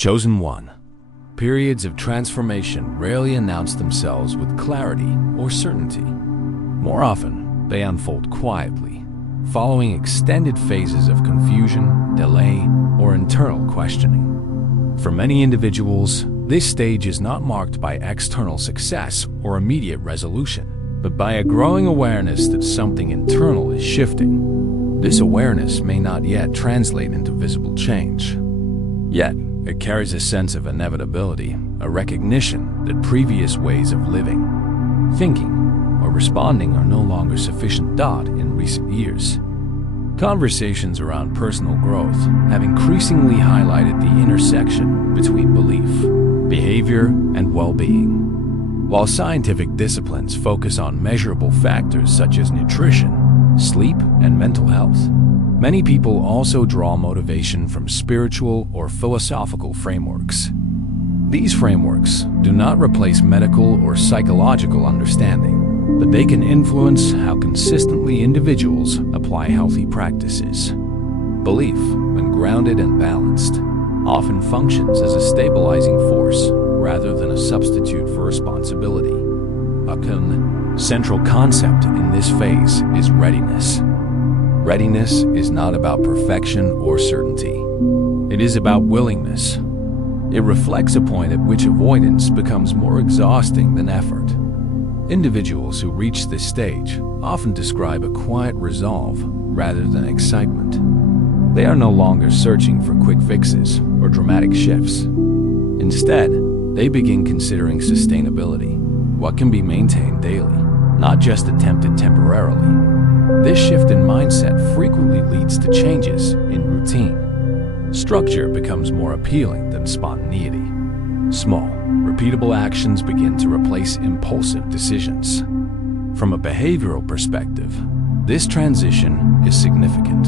Chosen one. Periods of transformation rarely announce themselves with clarity or certainty. More often, they unfold quietly, following extended phases of confusion, delay, or internal questioning. For many individuals, this stage is not marked by external success or immediate resolution, but by a growing awareness that something internal is shifting. This awareness may not yet translate into visible change. Yet, it carries a sense of inevitability, a recognition that previous ways of living, thinking, or responding are no longer sufficient in recent years. Conversations around personal growth have increasingly highlighted the intersection between belief, behavior, and well-being. While scientific disciplines focus on measurable factors such as nutrition, sleep, and mental health, many people also draw motivation from spiritual or philosophical frameworks. These frameworks do not replace medical or psychological understanding, but they can influence how consistently individuals apply healthy practices. Belief, when grounded and balanced, often functions as a stabilizing force rather than a substitute for responsibility. A central concept in this phase is readiness. Readiness is not about perfection or certainty. It is about willingness. It reflects a point at which avoidance becomes more exhausting than effort. Individuals who reach this stage often describe a quiet resolve rather than excitement. They are no longer searching for quick fixes or dramatic shifts. Instead, they begin considering sustainability, what can be maintained daily, not just attempted temporarily. This shift in mindset frequently leads to changes in routine. Structure becomes more appealing than spontaneity. Small, repeatable actions begin to replace impulsive decisions. From a behavioral perspective, this transition is significant.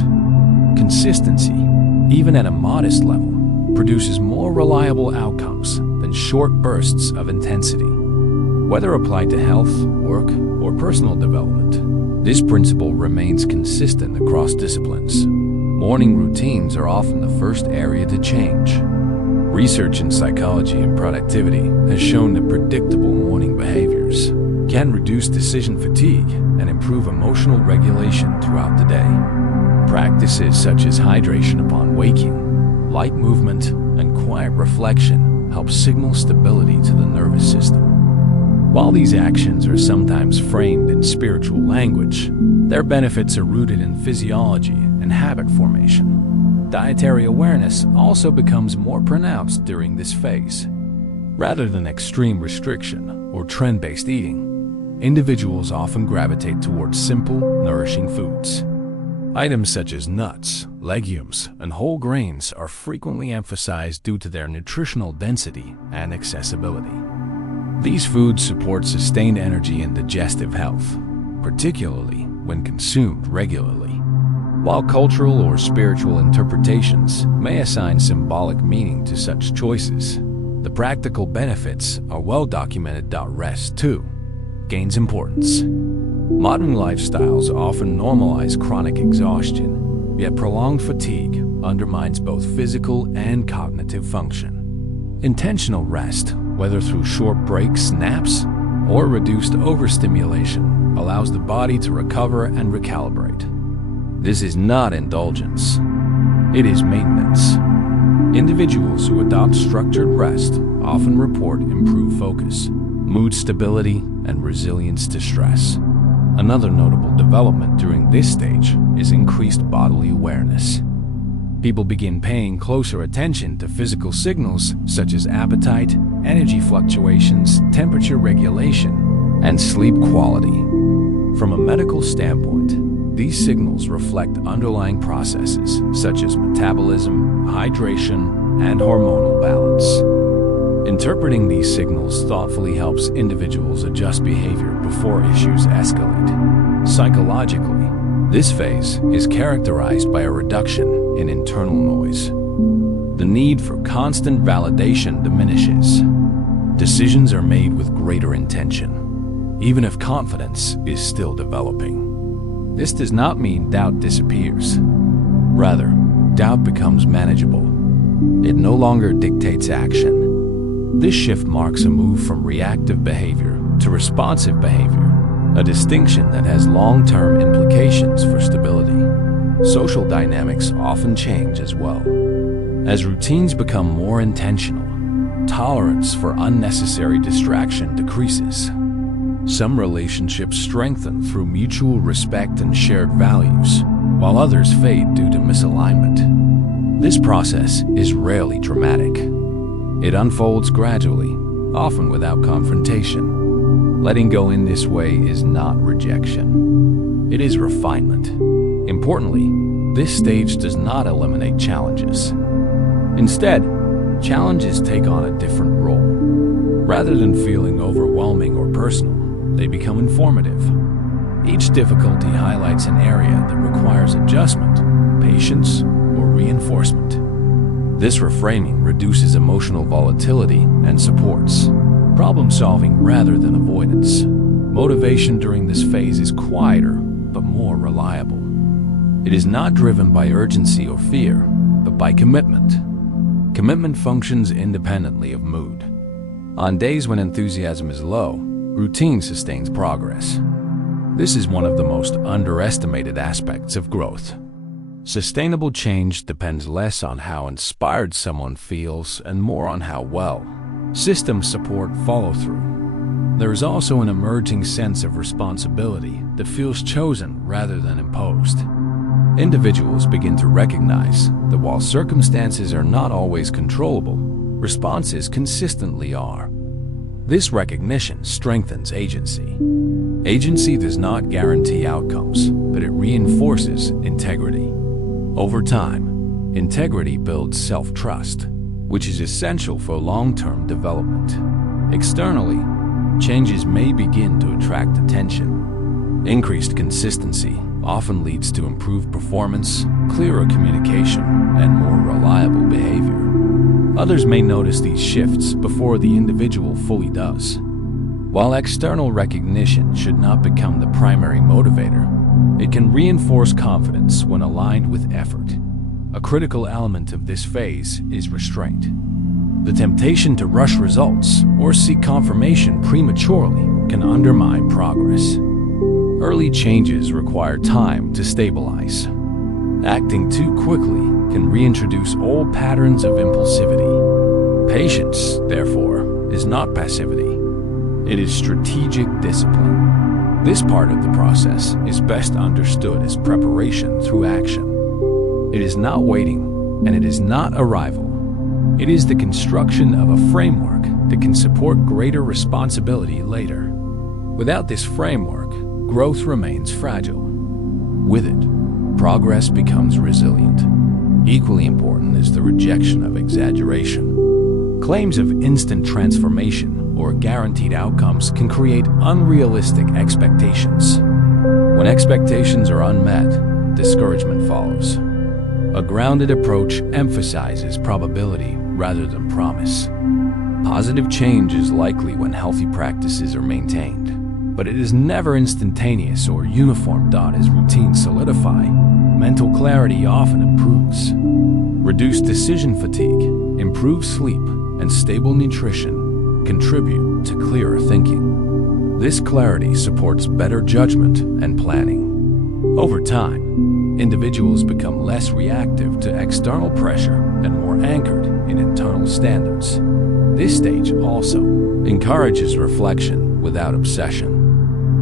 Consistency, even at a modest level, produces more reliable outcomes than short bursts of intensity. Whether applied to health, work, or personal development, this principle remains consistent across disciplines. Morning routines are often the first area to change. Research in psychology and productivity has shown that predictable morning behaviors can reduce decision fatigue and improve emotional regulation throughout the day. Practices such as hydration upon waking, light movement, and quiet reflection help signal stability to the nervous system. While these actions are sometimes framed in spiritual language, their benefits are rooted in physiology and habit formation. Dietary awareness also becomes more pronounced during this phase. Rather than extreme restriction or trend-based eating, individuals often gravitate towards simple, nourishing foods. Items such as nuts, legumes, and whole grains are frequently emphasized due to their nutritional density and accessibility. These foods support sustained energy and digestive health, particularly when consumed regularly. While cultural or spiritual interpretations may assign symbolic meaning to such choices, the practical benefits are well documented. Rest, too, gains importance. Modern lifestyles often normalize chronic exhaustion, yet prolonged fatigue undermines both physical and cognitive function. Intentional rest, whether through short breaks, naps, or reduced overstimulation, allows the body to recover and recalibrate. This is not indulgence. It is maintenance. Individuals who adopt structured rest often report improved focus, mood stability, and resilience to stress. Another notable development during this stage is increased bodily awareness. People begin paying closer attention to physical signals such as appetite, energy fluctuations, temperature regulation, and sleep quality. From a medical standpoint, these signals reflect underlying processes such as metabolism, hydration, and hormonal balance. Interpreting these signals thoughtfully helps individuals adjust behavior before issues escalate. Psychologically, this phase is characterized by a reduction in internal noise. The need for constant validation diminishes. Decisions are made with greater intention, even if confidence is still developing. This does not mean doubt disappears. Rather, doubt becomes manageable. It no longer dictates action. This shift marks a move from reactive behavior to responsive behavior, a distinction that has long-term implications for stability. Social dynamics often change as well. As routines become more intentional, tolerance for unnecessary distraction decreases. Some relationships strengthen through mutual respect and shared values, while others fade due to misalignment. This process is rarely dramatic. It unfolds gradually, often without confrontation. Letting go in this way is not rejection. It is refinement. Importantly, this stage does not eliminate challenges. Instead, challenges take on a different role. Rather than feeling overwhelming or personal, they become informative. Each difficulty highlights an area that requires adjustment, patience, or reinforcement. This reframing reduces emotional volatility and supports problem-solving rather than avoidance. Motivation during this phase is quieter, but more reliable. It is not driven by urgency or fear, but by commitment. Commitment functions independently of mood. On days when enthusiasm is low, routine sustains progress. This is one of the most underestimated aspects of growth. Sustainable change depends less on how inspired someone feels and more on how well systems support follow-through. There is also an emerging sense of responsibility that feels chosen rather than imposed. Individuals begin to recognize that while circumstances are not always controllable, responses consistently are. This recognition strengthens agency. Agency does not guarantee outcomes, but it reinforces integrity. Over time, integrity builds self-trust, which is essential for long-term development. Externally, changes may begin to attract attention. Increased consistency often leads to improved performance, clearer communication, and more reliable behavior. Others may notice these shifts before the individual fully does. While external recognition should not become the primary motivator, it can reinforce confidence when aligned with effort. A critical element of this phase is restraint. The temptation to rush results or seek confirmation prematurely can undermine progress. Early changes require time to stabilize. Acting too quickly can reintroduce old patterns of impulsivity. Patience, therefore, is not passivity. It is strategic discipline. This part of the process is best understood as preparation through action. It is not waiting, and it is not arrival. It is the construction of a framework that can support greater responsibility later. Without this framework, growth remains fragile. With it, progress becomes resilient. Equally important is the rejection of exaggeration. Claims of instant transformation or guaranteed outcomes can create unrealistic expectations. When expectations are unmet, discouragement follows. A grounded approach emphasizes probability rather than promise. Positive change is likely when healthy practices are maintained, but it is never instantaneous or uniform. As routines solidify, mental clarity often improves. Reduced decision fatigue, improved sleep, and stable nutrition contribute to clearer thinking. This clarity supports better judgment and planning. Over time, individuals become less reactive to external pressure and more anchored in internal standards. This stage also encourages reflection without obsession.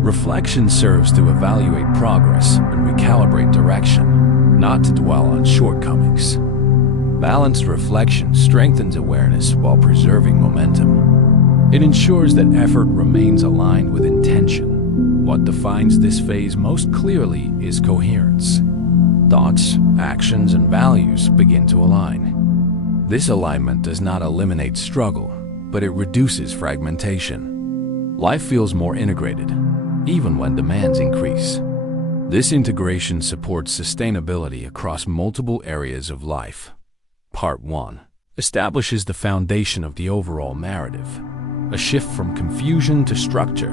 Reflection serves to evaluate progress and recalibrate direction, not to dwell on shortcomings. Balanced reflection strengthens awareness while preserving momentum. It ensures that effort remains aligned with intention. What defines this phase most clearly is coherence. Thoughts, actions, and values begin to align. This alignment does not eliminate struggle, but it reduces fragmentation. Life feels more integrated, even when demands increase. This integration supports sustainability across multiple areas of life. Part 1 establishes the foundation of the overall narrative, a shift from confusion to structure,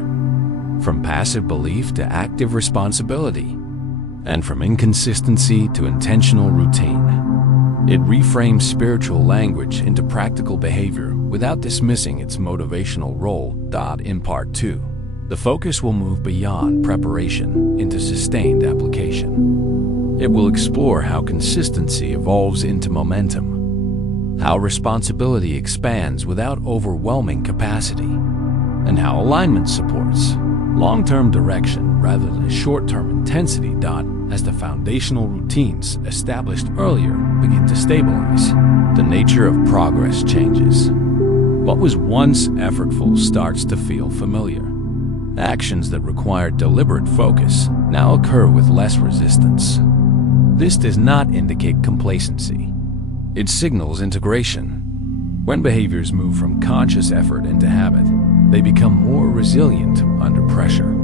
from passive belief to active responsibility, and from inconsistency to intentional routine. It reframes spiritual language into practical behavior without dismissing its motivational role. In Part 2, the focus will move beyond preparation into sustained application. It will explore how consistency evolves into momentum, how responsibility expands without overwhelming capacity, and how alignment supports long-term direction rather than short-term intensity. As the foundational routines established earlier begin to stabilize, the nature of progress changes. What was once effortful starts to feel familiar. Actions that require deliberate focus now occur with less resistance. This does not indicate complacency. It signals integration. When behaviors move from conscious effort into habit, they become more resilient under pressure.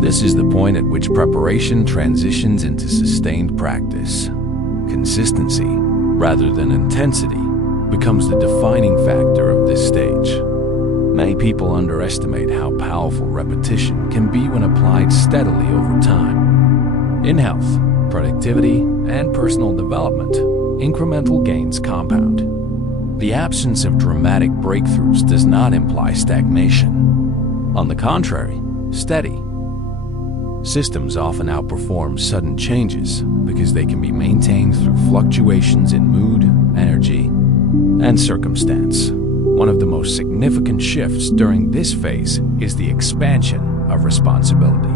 This is the point at which preparation transitions into sustained practice. Consistency, rather than intensity, becomes the defining factor of this stage. Many people underestimate how powerful repetition can be when applied steadily over time. In health, productivity, and personal development, incremental gains compound. The absence of dramatic breakthroughs does not imply stagnation. On the contrary, steady systems often outperform sudden changes because they can be maintained through fluctuations in mood, energy, and circumstance. One of the most significant shifts during this phase is the expansion of responsibility.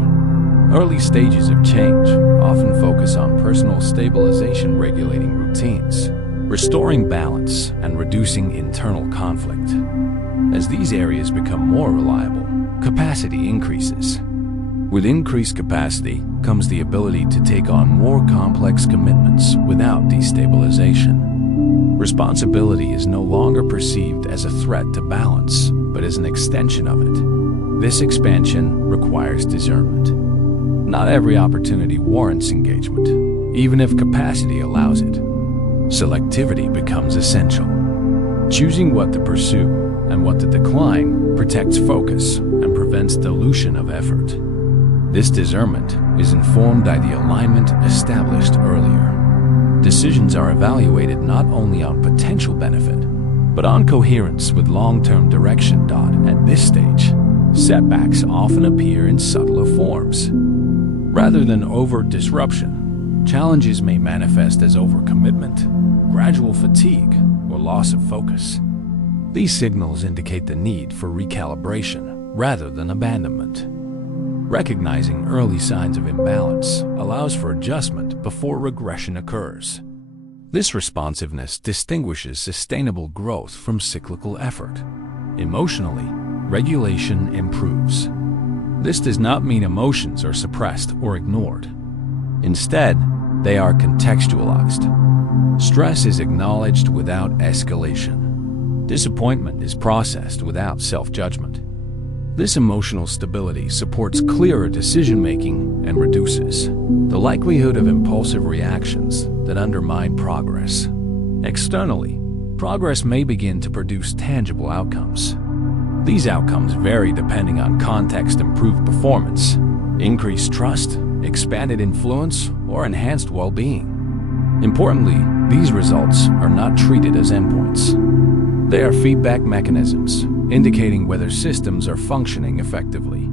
Early stages of change often focus on personal stabilization, regulating routines, restoring balance, and reducing internal conflict. As these areas become more reliable, capacity increases. With increased capacity comes the ability to take on more complex commitments without destabilization. Responsibility is no longer perceived as a threat to balance, but as an extension of it. This expansion requires discernment. Not every opportunity warrants engagement, even if capacity allows it. Selectivity becomes essential. Choosing what to pursue and what to decline protects focus and prevents dilution of effort. This discernment is informed by the alignment established earlier. Decisions are evaluated not only on potential benefit, but on coherence with long-term direction. At this stage, setbacks often appear in subtler forms. Rather than overt disruption, challenges may manifest as overcommitment, gradual fatigue, or loss of focus. These signals indicate the need for recalibration rather than abandonment. Recognizing early signs of imbalance allows for adjustment before regression occurs. This responsiveness distinguishes sustainable growth from cyclical effort. Emotionally, regulation improves. This does not mean emotions are suppressed or ignored. Instead, they are contextualized. Stress is acknowledged without escalation. Disappointment is processed without self-judgment. This emotional stability supports clearer decision-making and reduces the likelihood of impulsive reactions that undermine progress. Externally, progress may begin to produce tangible outcomes. These outcomes vary depending on context: improved performance, increased trust, expanded influence, or enhanced well-being. Importantly, these results are not treated as endpoints. They are feedback mechanisms, indicating whether systems are functioning effectively.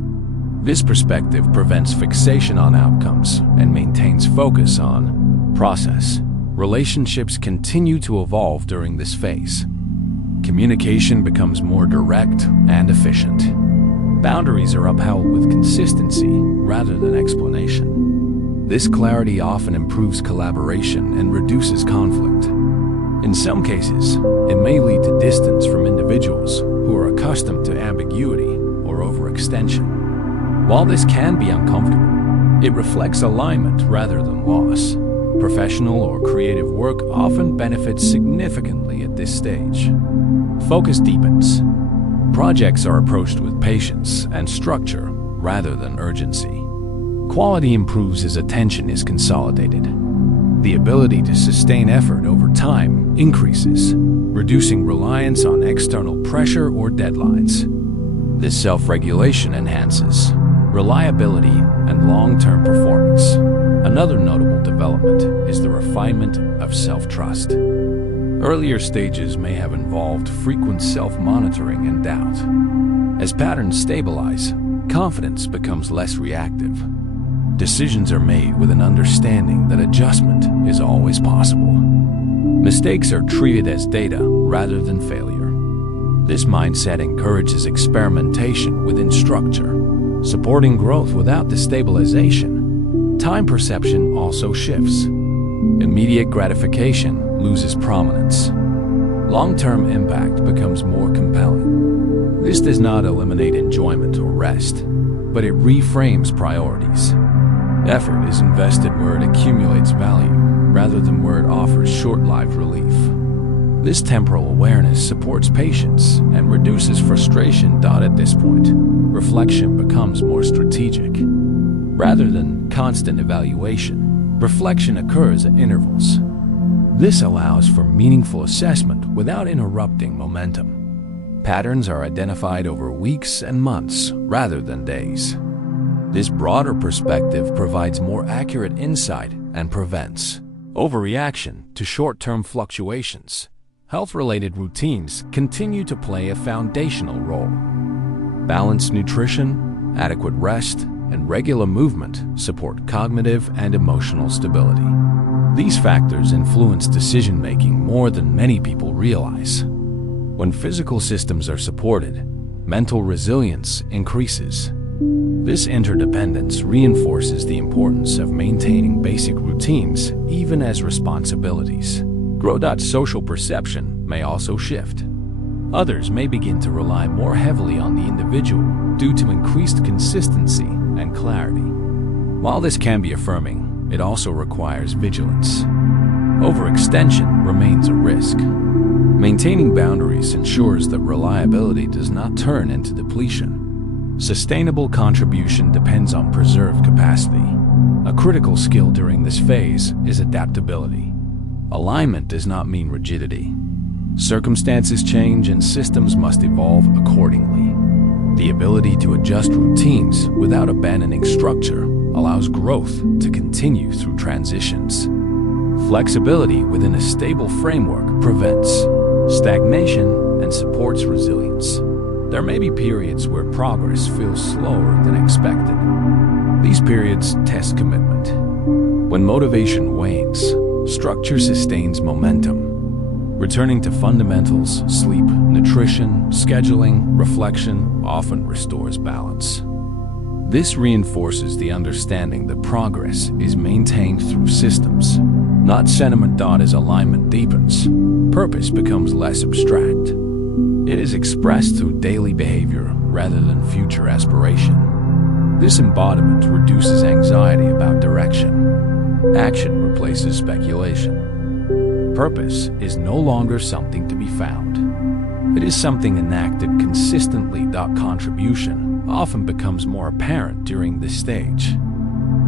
This perspective prevents fixation on outcomes and maintains focus on process. Relationships continue to evolve during this phase. Communication becomes more direct and efficient. Boundaries are upheld with consistency rather than explanation. This clarity often improves collaboration and reduces conflict. In some cases, it may lead to distance from individuals who are accustomed to ambiguity or overextension. While this can be uncomfortable, it reflects alignment rather than loss. Professional or creative work often benefits significantly at this stage. Focus deepens. Projects are approached with patience and structure rather than urgency. Quality improves as attention is consolidated. The ability to sustain effort over time increases, reducing reliance on external pressure or deadlines. This self-regulation enhances reliability and long-term performance. Another notable development is the refinement of self-trust. Earlier stages may have involved frequent self-monitoring and doubt. As patterns stabilize, confidence becomes less reactive. Decisions are made with an understanding that adjustment is always possible. Mistakes are treated as data rather than failure. This mindset encourages experimentation within structure, supporting growth without destabilization. Time perception also shifts. Immediate gratification loses prominence. Long-term impact becomes more compelling. This does not eliminate enjoyment or rest, but it reframes priorities. Effort is invested where it accumulates value, rather than where it offers short-lived relief. This temporal awareness supports patience and reduces frustration. At this point, reflection becomes more strategic. Rather than constant evaluation, reflection occurs at intervals. This allows for meaningful assessment without interrupting momentum. Patterns are identified over weeks and months rather than days. This broader perspective provides more accurate insight and prevents overreaction to short-term fluctuations. Health-related routines continue to play a foundational role. Balanced nutrition, adequate rest, and regular movement support cognitive and emotional stability. These factors influence decision-making more than many people realize. When physical systems are supported, mental resilience increases. This interdependence reinforces the importance of maintaining basic routines even as responsibilities grow. Social perception may also shift. Others may begin to rely more heavily on the individual due to increased consistency and clarity. While this can be affirming, it also requires vigilance. Overextension remains a risk. Maintaining boundaries ensures that reliability does not turn into depletion. Sustainable contribution depends on preserved capacity. A critical skill during this phase is adaptability. Alignment does not mean rigidity. Circumstances change and systems must evolve accordingly. The ability to adjust routines without abandoning structure allows growth to continue through transitions. Flexibility within a stable framework prevents stagnation and supports resilience. There may be periods where progress feels slower than expected. These periods test commitment. When motivation wanes, structure sustains momentum. Returning to fundamentals, sleep, nutrition, scheduling, reflection often restores balance. This reinforces the understanding that progress is maintained through systems, not sentiment. As alignment deepens, purpose becomes less abstract. It is expressed through daily behavior rather than future aspiration. This embodiment reduces anxiety about direction. Action replaces speculation. Purpose is no longer something to be found. It is something enacted consistently. Contribution often becomes more apparent during this stage.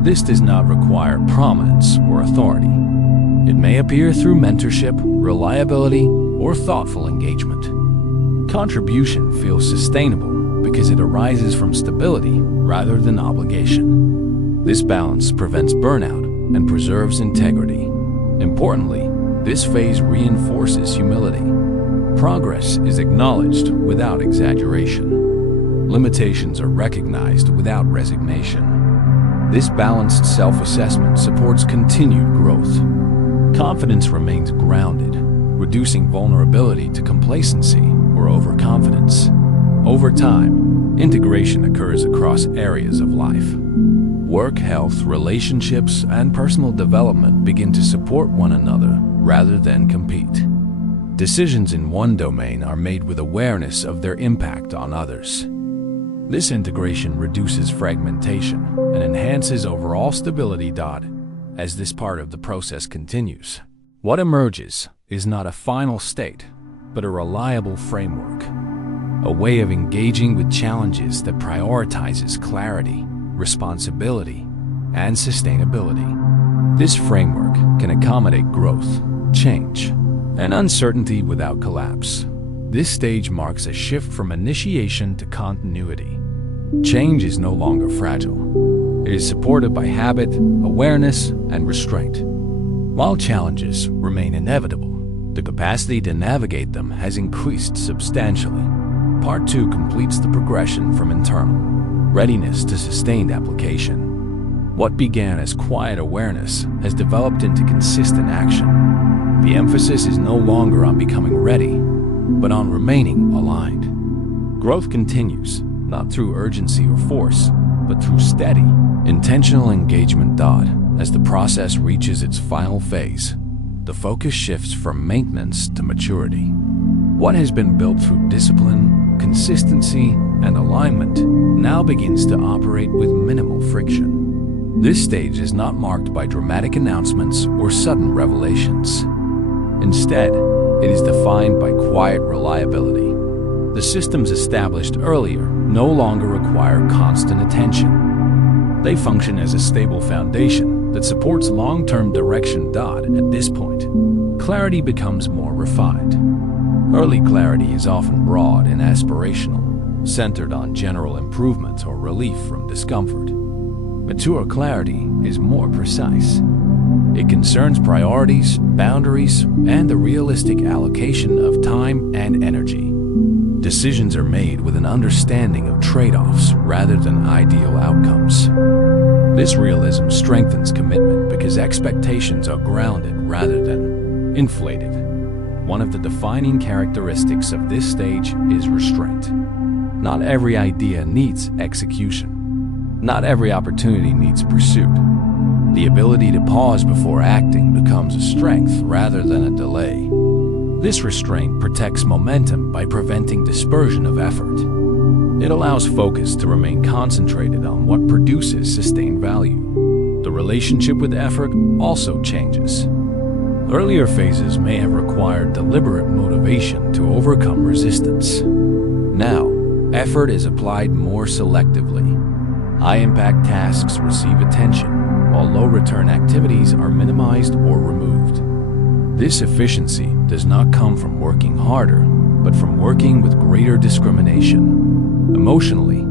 This does not require prominence or authority. It may appear through mentorship, reliability, or thoughtful engagement. Contribution feels sustainable because it arises from stability rather than obligation. This balance prevents burnout and preserves integrity. Importantly, this phase reinforces humility. Progress is acknowledged without exaggeration. Limitations are recognized without resignation. This balanced self-assessment supports continued growth. Confidence remains grounded, reducing vulnerability to complacency or overconfidence. Over time, integration occurs across areas of life. Work, health, relationships, and personal development begin to support one another rather than compete. Decisions in one domain are made with awareness of their impact on others. This integration reduces fragmentation and enhances overall stability. As this part of the process continues, what emerges is not a final state, but a reliable framework, a way of engaging with challenges that prioritizes clarity, responsibility, and sustainability. This framework can accommodate growth, change, and uncertainty without collapse. This stage marks a shift from initiation to continuity. Change is no longer fragile. It is supported by habit, awareness, and restraint. While challenges remain inevitable, The capacity to navigate them has increased substantially. Part 2 completes the progression from internal readiness to sustained application. What began as quiet awareness has developed into consistent action. The emphasis is no longer on becoming ready, but on remaining aligned. Growth continues, not through urgency or force, but through steady, intentional engagement. As the process reaches its final phase, the focus shifts from maintenance to maturity. What has been built through discipline, consistency, and alignment now begins to operate with minimal friction. This stage is not marked by dramatic announcements or sudden revelations. Instead, it is defined by quiet reliability. The systems established earlier no longer require constant attention. They function as a stable foundation that supports long-term direction. At this point, clarity becomes more refined. Early clarity is often broad and aspirational, centered on general improvement or relief from discomfort. Mature clarity is more precise. It concerns priorities, boundaries, and the realistic allocation of time and energy. Decisions are made with an understanding of trade-offs rather than ideal outcomes. This realism strengthens commitment because expectations are grounded rather than inflated. One of the defining characteristics of this stage is restraint. Not every idea needs execution. Not every opportunity needs pursuit. The ability to pause before acting becomes a strength rather than a delay. This restraint protects momentum by preventing dispersion of effort. It allows focus to remain concentrated on what produces sustained value. The relationship with effort also changes. Earlier phases may have required deliberate motivation to overcome resistance. Now, effort is applied more selectively. High-impact tasks receive attention, while low-return activities are minimized or removed. This efficiency does not come from working harder, but from working with greater discrimination. Emotionally,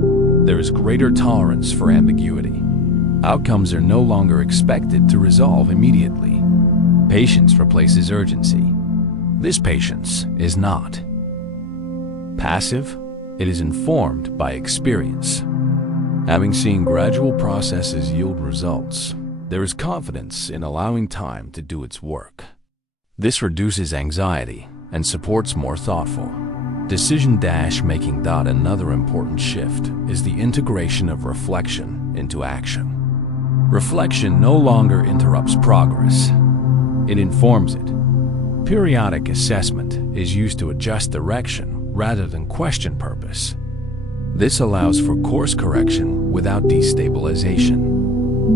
there is greater tolerance for ambiguity. Outcomes are no longer expected to resolve immediately. Patience replaces urgency. This patience is not passive, it is informed by experience. Having seen gradual processes yield results, there is confidence in allowing time to do its work. This reduces anxiety and supports more thoughtful decision-making. Another important shift is the integration of reflection into action. Reflection no longer interrupts progress. It informs it. Periodic assessment is used to adjust direction rather than question purpose. This allows for course correction without destabilization.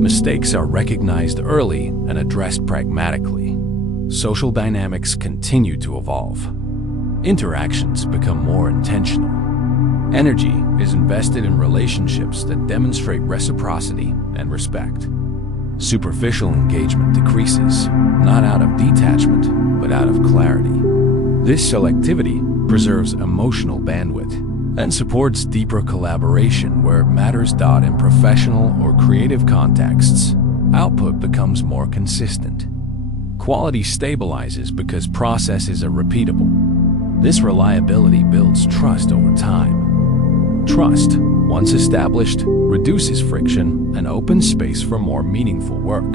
Mistakes are recognized early and addressed pragmatically. Social dynamics continue to evolve. Interactions become more intentional. Energy is invested in relationships that demonstrate reciprocity and respect. Superficial engagement decreases, not out of detachment, but out of clarity. This selectivity preserves emotional bandwidth and supports deeper collaboration where it matters. In professional or creative contexts, output becomes more consistent. Quality stabilizes because processes are repeatable. This reliability builds trust over time. Trust, once established, reduces friction and opens space for more meaningful work.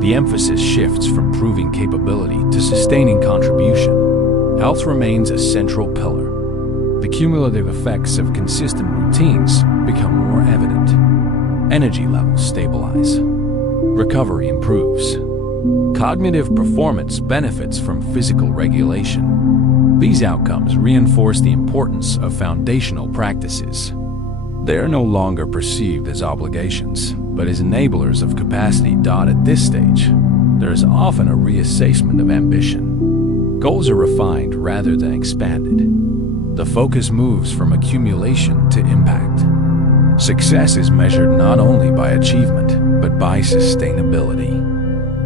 The emphasis shifts from proving capability to sustaining contribution. Health remains a central pillar. The cumulative effects of consistent routines become more evident. Energy levels stabilize. Recovery improves. Cognitive performance benefits from physical regulation. These outcomes reinforce the importance of foundational practices. They are no longer perceived as obligations, but as enablers of capacity. At this stage, there is often a reassessment of ambition. Goals are refined rather than expanded. The focus moves from accumulation to impact. Success is measured not only by achievement, but by sustainability.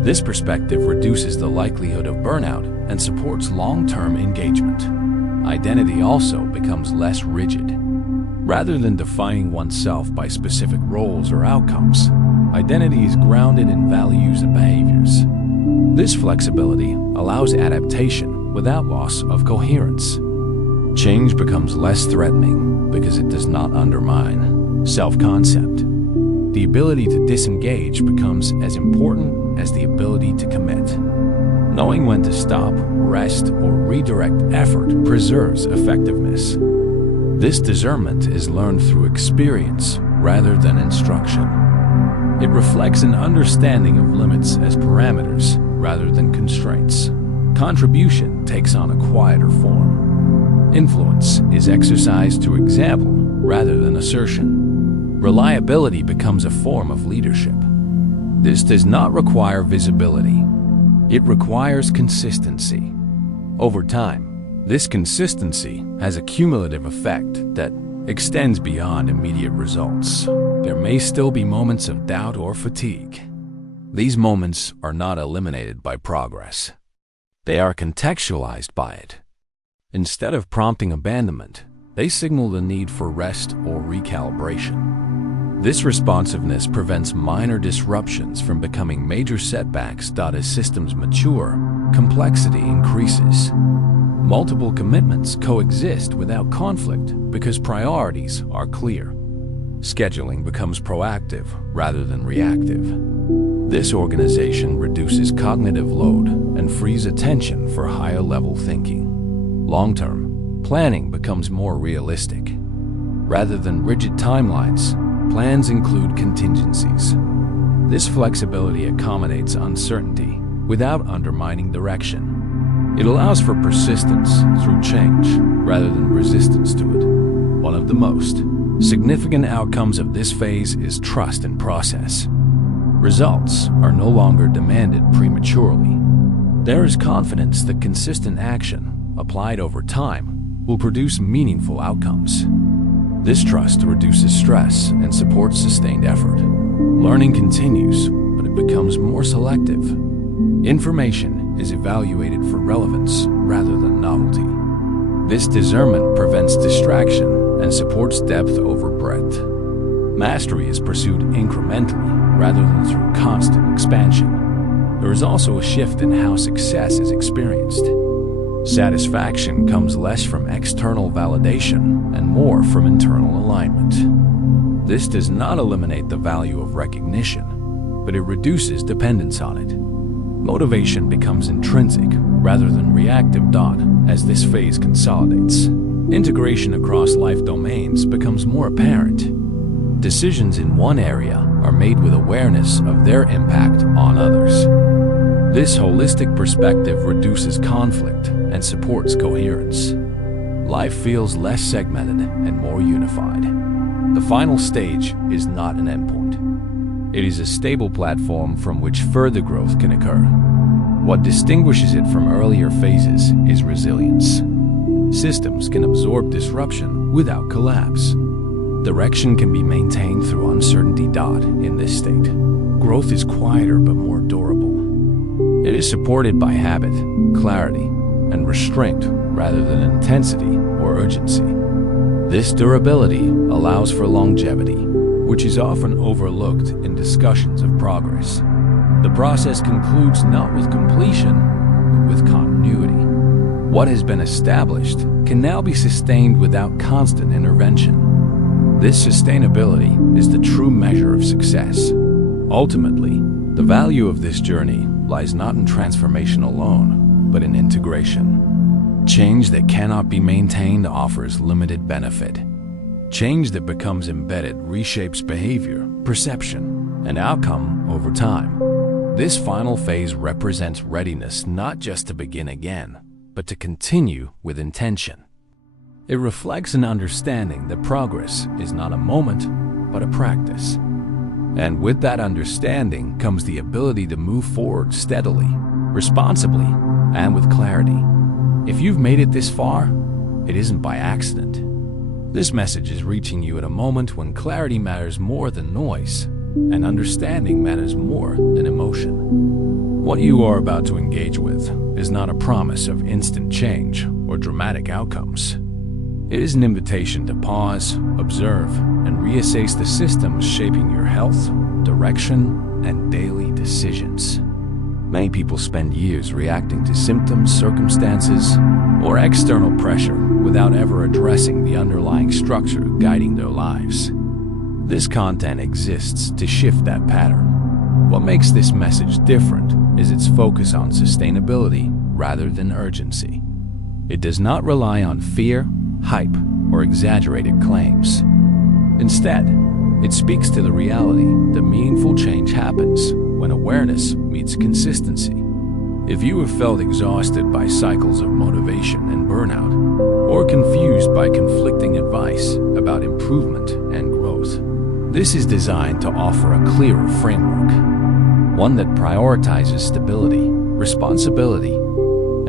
This perspective reduces the likelihood of burnout and supports long-term engagement. Identity also becomes less rigid. Rather than defining oneself by specific roles or outcomes, identity is grounded in values and behaviors. This flexibility allows adaptation without loss of coherence. Change becomes less threatening because it does not undermine self-concept. The ability to disengage becomes as important as the ability to commit. Knowing when to stop, rest, or redirect effort preserves effectiveness. This discernment is learned through experience rather than instruction. It reflects an understanding of limits as parameters rather than constraints. Contribution takes on a quieter form. Influence is exercised through example rather than assertion. Reliability becomes a form of leadership. This does not require visibility. It requires consistency. Over time, this consistency has a cumulative effect that extends beyond immediate results. There may still be moments of doubt or fatigue. These moments are not eliminated by progress. They are contextualized by it. Instead of prompting abandonment, they signal the need for rest or recalibration. This responsiveness prevents minor disruptions from becoming major setbacks. As systems mature, complexity increases. Multiple commitments coexist without conflict because priorities are clear. Scheduling becomes proactive rather than reactive. This organization reduces cognitive load and frees attention for higher-level thinking. Long-term, planning becomes more realistic. Rather than rigid timelines, plans include contingencies. This flexibility accommodates uncertainty without undermining direction. It allows for persistence through change rather than resistance to it. One of the most significant outcomes of this phase is trust in process. Results are no longer demanded prematurely. There is confidence that consistent action, applied over time, will produce meaningful outcomes. This trust reduces stress and supports sustained effort. Learning continues, but it becomes more selective. Information is evaluated for relevance rather than novelty. This discernment prevents distraction and supports depth over breadth. Mastery is pursued incrementally rather than through constant expansion. There is also a shift in how success is experienced. Satisfaction comes less from external validation and more from internal alignment. This does not eliminate the value of recognition, but it reduces dependence on it. Motivation becomes intrinsic rather than reactive. As this phase consolidates, integration across life domains becomes more apparent. Decisions in one area are made with awareness of their impact on others. This holistic perspective reduces conflict and supports coherence. Life feels less segmented and more unified. The final stage is not an endpoint. It is a stable platform from which further growth can occur. What distinguishes it from earlier phases is resilience. Systems can absorb disruption without collapse. Direction can be maintained through uncertainty. In this state, growth is quieter but more durable. It is supported by habit, clarity, and restraint rather than intensity or urgency. This durability allows for longevity, which is often overlooked in discussions of progress. The process concludes not with completion, but with continuity. What has been established can now be sustained without constant intervention. This sustainability is the true measure of success. Ultimately, the value of this journey lies not in transformation alone, but in integration. Change that cannot be maintained offers limited benefit. Change that becomes embedded reshapes behavior, perception, and outcome over time. This final phase represents readiness not just to begin again, but to continue with intention. It reflects an understanding that progress is not a moment, but a practice. And with that understanding comes the ability to move forward steadily, responsibly, and with clarity. If you've made it this far, it isn't by accident. This message is reaching you at a moment when clarity matters more than noise, and understanding matters more than emotion. What you are about to engage with is not a promise of instant change or dramatic outcomes. It is an invitation to pause, observe, and reassess the systems shaping your health, direction, and daily decisions. Many people spend years reacting to symptoms, circumstances, or external pressure without ever addressing the underlying structure guiding their lives. This content exists to shift that pattern. What makes this message different is its focus on sustainability rather than urgency. It does not rely on fear, hype, or exaggerated claims. Instead, it speaks to the reality that meaningful change happens when awareness meets consistency. If you have felt exhausted by cycles of motivation and burnout, or confused by conflicting advice about improvement and growth, this is designed to offer a clearer framework, one that prioritizes stability, responsibility,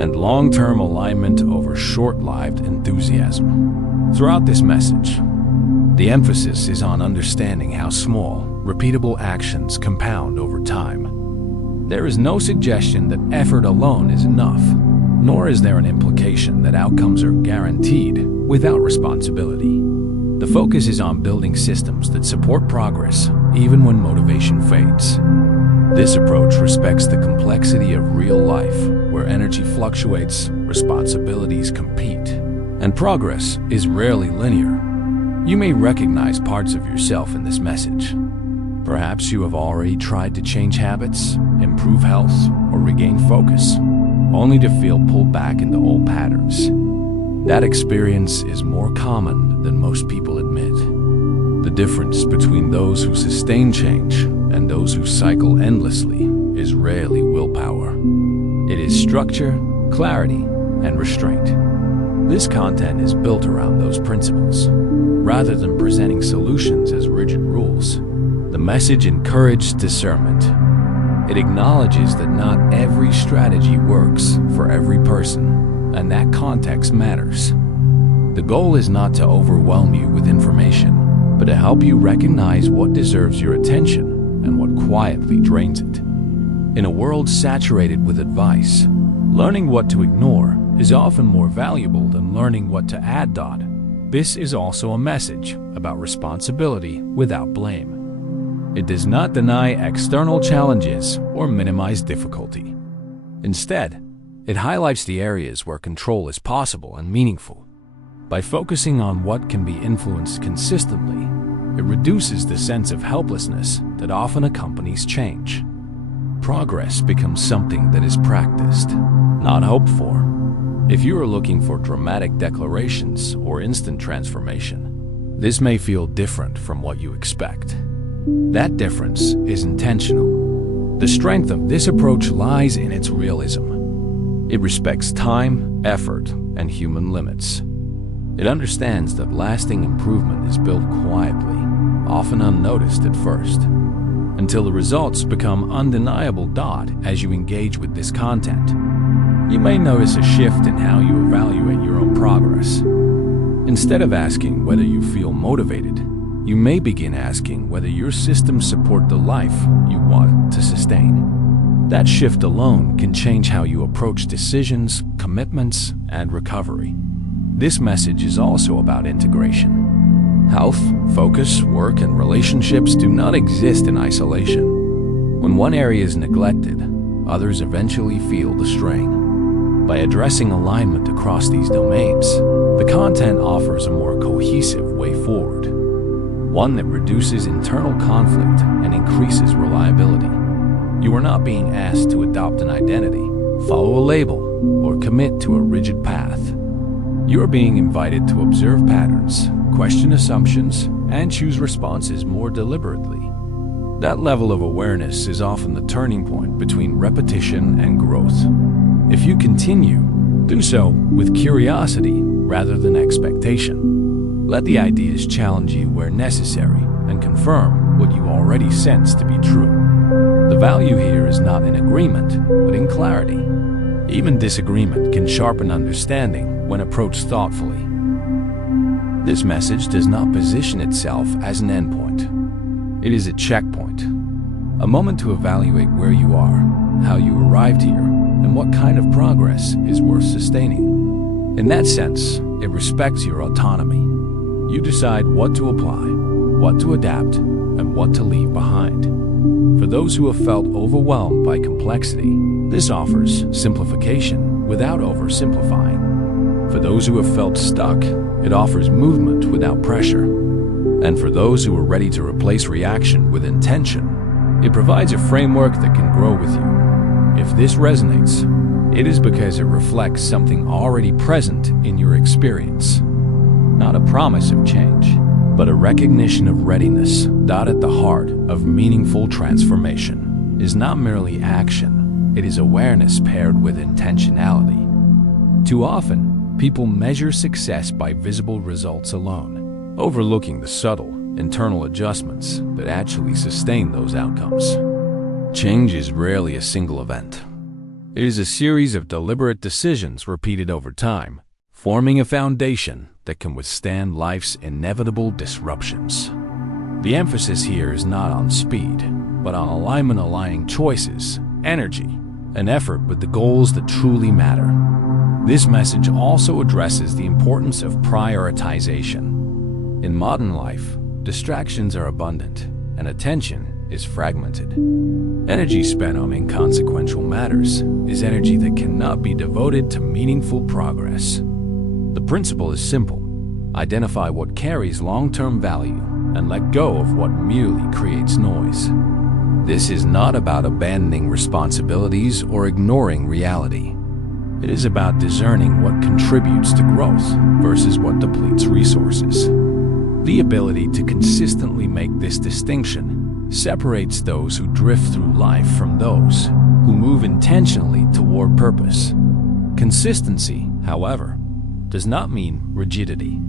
and long-term alignment over short-lived enthusiasm. Throughout this message, the emphasis is on understanding how small, repeatable actions compound over time. There is no suggestion that effort alone is enough, nor is there an implication that outcomes are guaranteed without responsibility. The focus is on building systems that support progress even when motivation fades. This approach respects the complexity of real life, where energy fluctuates, responsibilities compete, and progress is rarely linear. You may recognize parts of yourself in this message. Perhaps you have already tried to change habits, improve health, or regain focus, only to feel pulled back into old patterns. That experience is more common than most people admit. The difference between those who sustain change and those who cycle endlessly is rarely willpower. It is structure, clarity, and restraint. This content is built around those principles. Rather than presenting solutions as rigid rules, the message encourages discernment. It acknowledges that not every strategy works for every person, and that context matters. The goal is not to overwhelm you with information, but to help you recognize what deserves your attention and what quietly drains it. In a world saturated with advice, learning what to ignore is often more valuable than learning what to add. This is also a message about responsibility without blame. It does not deny external challenges or minimize difficulty. Instead, it highlights the areas where control is possible and meaningful. By focusing on what can be influenced consistently, it reduces the sense of helplessness that often accompanies change. Progress becomes something that is practiced, not hoped for. If you are looking for dramatic declarations or instant transformation, this may feel different from what you expect. That difference is intentional. The strength of this approach lies in its realism. It respects time, effort, and human limits. It understands that lasting improvement is built quietly, often unnoticed at first, until the results become undeniable. As you engage with this content, you may notice a shift in how you evaluate your own progress. Instead of asking whether you feel motivated, you may begin asking whether your systems support the life you want to sustain. That shift alone can change how you approach decisions, commitments, and recovery. This message is also about integration. Health, focus, work, and relationships do not exist in isolation. When one area is neglected, others eventually feel the strain. By addressing alignment across these domains, the content offers a more cohesive way forward, one that reduces internal conflict and increases reliability. You are not being asked to adopt an identity, follow a label, or commit to a rigid path. You are being invited to observe patterns, question assumptions, and choose responses more deliberately. That level of awareness is often the turning point between repetition and growth. If you continue, do so with curiosity rather than expectation. Let the ideas challenge you where necessary and confirm what you already sense to be true. The value here is not in agreement, but in clarity. Even disagreement can sharpen understanding when approached thoughtfully. This message does not position itself as an endpoint. It is a checkpoint, a moment to evaluate where you are, how you arrived here, and what kind of progress is worth sustaining. In that sense, it respects your autonomy. You decide what to apply, what to adapt, and what to leave behind. For those who have felt overwhelmed by complexity, This offers simplification without oversimplifying. For those who have felt stuck, it offers movement without pressure. And for those who are ready to replace reaction with intention, it provides a framework that can grow with you. If this resonates, it is because it reflects something already present in your experience. Not a promise of change, but a recognition of readiness. At the heart of meaningful transformation is not merely action, it is awareness paired with intentionality. Too often, people measure success by visible results alone, overlooking the subtle, internal adjustments that actually sustain those outcomes. Change is rarely a single event. It is a series of deliberate decisions repeated over time, forming a foundation that can withstand life's inevitable disruptions. The emphasis here is not on speed, but on alignment, aligning choices, energy, and effort with the goals that truly matter. This message also addresses the importance of prioritization. In modern life, distractions are abundant, and attention is fragmented. Energy spent on inconsequential matters is energy that cannot be devoted to meaningful progress. The principle is simple. Identify what carries long-term value and let go of what merely creates noise. This is not about abandoning responsibilities or ignoring reality. It is about discerning what contributes to growth versus what depletes resources. The ability to consistently make this distinction separates those who drift through life from those who move intentionally toward purpose. Consistency, however, does not mean rigidity.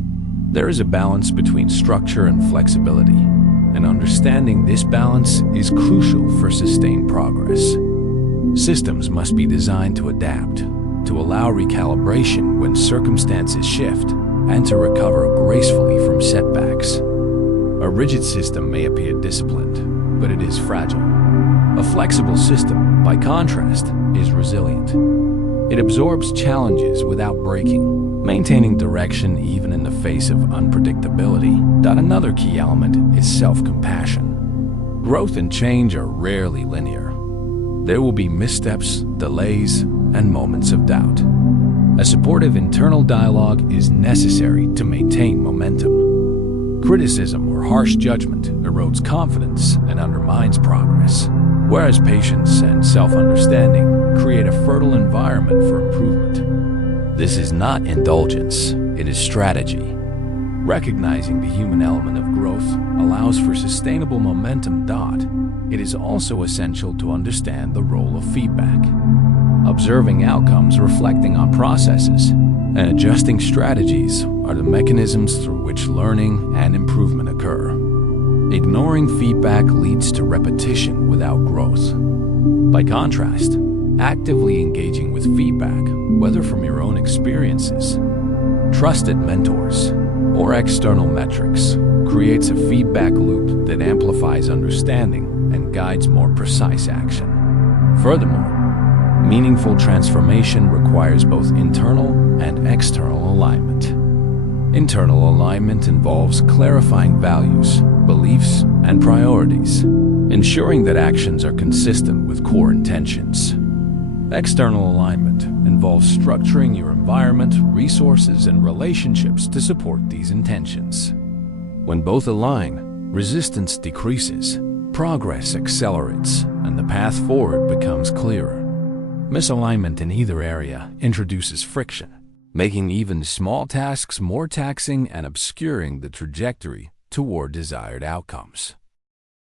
There is a balance between structure and flexibility, and understanding this balance is crucial for sustained progress. Systems must be designed to adapt, to allow recalibration when circumstances shift, and to recover gracefully from setbacks. A rigid system may appear disciplined, but it is fragile. A flexible system, by contrast, is resilient. It absorbs challenges without breaking, maintaining direction even in the face of unpredictability. Another key element is self-compassion. Growth and change are rarely linear. There will be missteps, delays, and moments of doubt. A supportive internal dialogue is necessary to maintain momentum. Criticism or harsh judgment erodes confidence and undermines progress, whereas patience and self-understanding create a fertile environment for improvement. This is not indulgence, it is strategy. Recognizing the human element of growth allows for sustainable momentum. It is also essential to understand the role of feedback. Observing outcomes, reflecting on processes, and adjusting strategies are the mechanisms through which learning and improvement occur. Ignoring feedback leads to repetition without growth. By contrast, actively engaging with feedback, whether from your own experiences, trusted mentors, or external metrics, creates a feedback loop that amplifies understanding and guides more precise action. Furthermore, meaningful transformation requires both internal and external alignment. Internal alignment involves clarifying values, beliefs, and priorities, ensuring that actions are consistent with core intentions. External alignment involves structuring your environment, resources, and relationships to support these intentions. When both align, resistance decreases, progress accelerates, and the path forward becomes clearer. Misalignment in either area introduces friction, making even small tasks more taxing and obscuring the trajectory toward desired outcomes.